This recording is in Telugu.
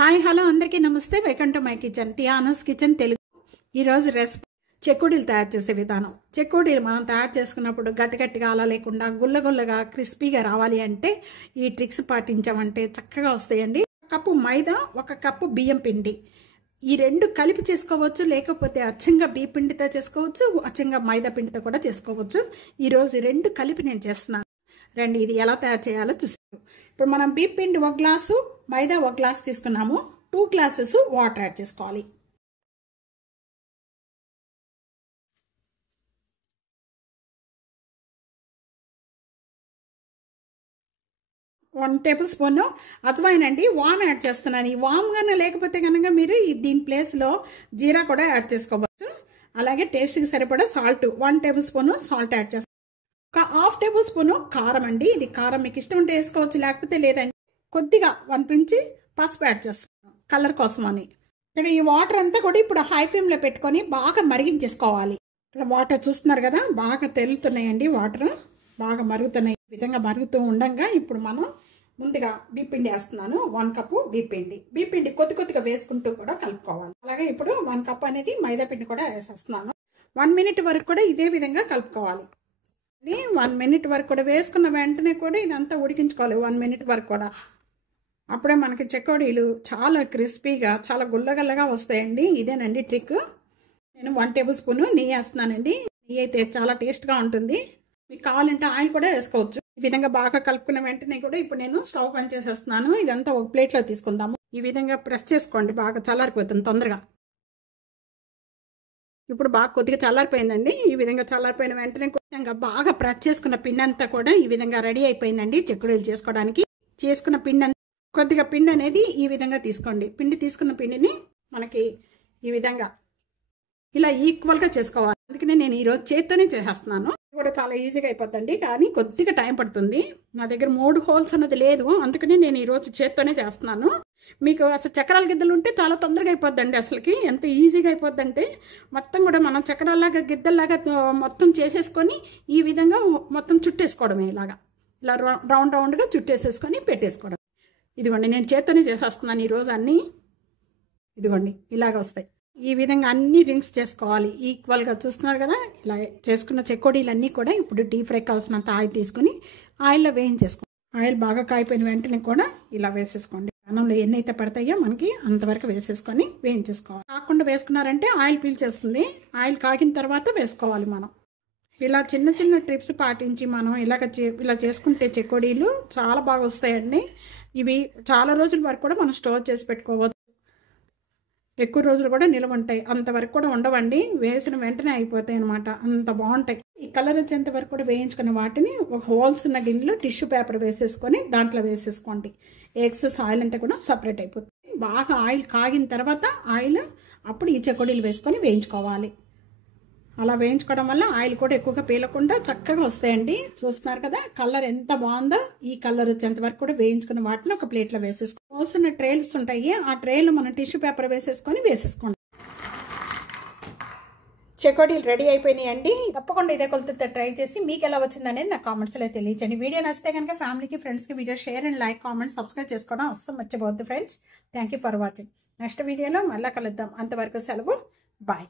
హాయ్ హలో అందరికీ నమస్తే. Welcome to my kitchen, Tiana's kitchen Telugu. ఈరోజు రెసిపీ చెకోడీలు తయారు చేసే విధానం. చెకోడీలు మనం తయారు చేసుకున్నప్పుడు గట్టిగా అలా లేకుండా గుల్లగుల్లగా క్రిస్పీగా రావాలి అంటే ఈ ట్రిక్స్ పాటించామంటే చక్కగా వస్తాయండి. కప్పు మైదా, 1 కప్పు బియ్యం పిండి, ఈ రెండు కలిపి చేసుకోవచ్చు. లేకపోతే అచ్చంగా బియ్య పిండితో చేసుకోవచ్చు, అచ్చంగా మైదా పిండితో కూడా చేసుకోవచ్చు. ఈరోజు రెండు కలిపి నేను చేస్తున్నాను. రండి ఇది ఎలా తయారు చేయాలో చూస్తాం. ఇప్పుడు మనం బియ్య పిండి 1 గ్లాసు, మైదా 1 గ్లాస్ తీసుకున్నాము. 2 గ్లాసెస్ వాటర్ యాడ్ చేసుకోవాలి. వన్ టేబుల్ స్పూన్ అజవాయిన్ అండి, వామ్ యాడ్ చేస్తున్నాను. ఈ వామ్ గానే లేకపోతే కనుక మీరు దీని ప్లేస్లో జీరా కూడా యాడ్ చేసుకోవచ్చు. అలాగే టేస్ట్కి సరిపడా salt 1 table spoon salt add చేస్తాను. ఒక 1/2 టేబుల్ స్పూన్ కారం అండి, ఇది కారం మీకు ఇష్టం ఉంటే వేసుకోవచ్చు, లేకపోతే లేదండి. కొద్దిగా 1 పించి పసుపు యాడ్ చేస్తాను కలర్ కోసం అని. ఇక్కడ ఈ వాటర్ అంతా కూడా ఇప్పుడు హై ఫ్లేమ్లో పెట్టుకొని బాగా మరిగించేసుకోవాలి. ఇక్కడ వాటర్ చూస్తున్నారు కదా, బాగా తెల్లుతున్నాయండి. వాటర్ బాగా మరుగుతున్నాయి. ఈ విధంగా మరుగుతూ ఉండగా ఇప్పుడు మనం ముందుగా బియ్యపిండి వేస్తున్నాను. 1 కప్పు బియ్యపిండి కొద్దిగా వేసుకుంటూ కూడా కలుపుకోవాలి. అలాగే ఇప్పుడు 1 కప్ అనేది మైదా పిండి కూడా వేసేస్తున్నాను. 1 మినిట్ వరకు కూడా ఇదే విధంగా కలుపుకోవాలి. 1 మినిట్ వరకు కూడా వేసుకున్న వెంటనే కూడా ఇదంతా ఉడికించుకోవాలి. 1 మినిట్ వరకు కూడా. అప్పుడే మనకి చెకోడీలు చాలా క్రిస్పీగా చాలా గుల్లగల్లగా వస్తాయండి. ఇదేనండి ట్రిక్. నేను 1 టేబుల్ స్పూన్ నెయ్యి వేస్తున్నానండి. నెయ్యి అయితే చాలా టేస్ట్గా ఉంటుంది. మీకు కావాలంటే ఆయిల్ కూడా వేసుకోవచ్చు. ఈ విధంగా బాగా కలుపుకున్న వెంటనే కూడా ఇప్పుడు నేను స్టవ్ పని చేసేస్తున్నాను. ఇదంతా ఒక ప్లేట్లో తీసుకుందాము. ఈ విధంగా ప్రెస్ చేసుకోండి, బాగా చల్లారిపోతుంది తొందరగా. ఇప్పుడు బాగా కొద్దిగా చల్లారిపోయిందండి. ఈ విధంగా చల్లారిపోయిన వెంటనే బాగా ప్రెస్ చేసుకున్న పిండి అంతా కూడా ఈ విధంగా రెడీ అయిపోయిందండి చెకోడీలు చేసుకోవడానికి. చేసుకున్న పిండి కొద్దిగా పిండి అనేది ఈ విధంగా తీసుకోండి. తీసుకున్న పిండిని మనకి ఈ విధంగా ఇలా ఈక్వల్గా చేసుకోవాలి. అందుకనే నేను ఈరోజు చేత్తోనే చేసేస్తున్నాను. ఇది కూడా చాలా ఈజీగా అయిపోతుంది, కానీ కొద్దిగా టైం పడుతుంది. నా దగ్గర 3 హోల్స్ అన్నది లేదు, అందుకని నేను ఈరోజు చేత్తోనే చేస్తున్నాను. మీకు అసలు చక్రాల గిద్దలు ఉంటే చాలా తొందరగా అయిపోద్దండి. అసలుకి ఎంత ఈజీగా అయిపోద్దంటే మొత్తం కూడా మనం చక్రాల్లాగా గిద్దల్లాగా మొత్తం చేసేసుకొని ఈ విధంగా మొత్తం చుట్టేసుకోవడమే. ఇలా రౌండ్గా చుట్టేసేసుకొని పెట్టేసుకోవడం. ఇదిగోండి నేను చేత్తోనే చేసేస్తున్నాను ఈరోజు అన్నీ. ఇదిగోండి ఇలాగ వస్తాయి. ఈ విధంగా అన్ని రింగ్స్ చేసుకోవాలి ఈక్వల్గా. చూస్తున్నారు కదా, ఇలా చేసుకున్న చెకోడీలన్నీ కూడా ఇప్పుడు డీప్ ఫ్రై కావాల్సినంత ఆయిల్ తీసుకుని ఆయిల్లో వేయించేసుకోండి. ఆయిల్ బాగా కాయిపోయిన వెంటనే కూడా ఇలా వేసేసుకోండి. అన్నంలో ఎన్నైతే పడతాయో మనకి అంతవరకు వేసేసుకొని వేయించేసుకోవాలి. కాకుండా వేసుకున్నారంటే ఆయిల్ పీల్చేస్తుంది. ఆయిల్ కాగిన తర్వాత వేసుకోవాలి మనం. ఇలా చిన్న ట్రిప్స్ పాటించి మనం ఇలా చేసుకుంటే చెకోడీలు చాలా బాగా వస్తాయండి. ఇవి చాలా రోజుల వరకు కూడా మనం స్టోర్ చేసి పెట్టుకోవచ్చు. ఎక్కువ రోజులు కూడా నిల్వ ఉంటాయి. అంతవరకు కూడా ఉండవండి, వేసిన వెంటనే అయిపోతాయి అనమాట. అంత బాగుంటాయి. ఈ కలర్ వచ్చేంత వరకు కూడా వేయించుకున్న వాటిని ఒక హోల్స్ ఉన్న గిన్నెలో టిష్యూ పేపర్ వేసేసుకొని దాంట్లో వేసేసుకోండి. ఎక్సెస్ ఆయిల్ అంతా కూడా సపరేట్ అయిపోతుంది. బాగా ఆయిల్ కాగిన తర్వాత అప్పుడు ఈ చెకోడీలు వేసుకొని వేయించుకోవాలి. అలా వేయించుకోవడం వల్ల ఆయిల్ కూడా ఎక్కువగా పీలకుండా చక్కగా వస్తాయండి. చూస్తున్నారు కదా కలర్ ఎంత బాగుందో. ఈ కలర్ వచ్చేంత వరకు కూడా వేయించుకున్న వాటిని ఒక ప్లేట్లో వేసేసుకోండి. పోసిన ట్రేల్స్ ఉంటాయి, ఆ ట్రేలో మనం టిష్యూ పేపర్ వేసేసుకోండి. చెకోడీలు రెడీ అయిపోయినాయండి. తప్పకుండా ఇదే కొలతతో ట్రై చేసి మీకు ఎలా వచ్చిందనేది నాకు కామెంట్స్లో తెలియచండి. వీడియో నచ్చితే కనుక ఫ్యామిలీకి ఫ్రెండ్స్కి video share and like comment subscribe చేసుకోవడం అస్సలు మర్చిపోవద్దు friends. Thank you for watching. Next వీడియోలో మళ్ళీ కలుద్దాం. అంతవరకు సెలవు. బాయ్.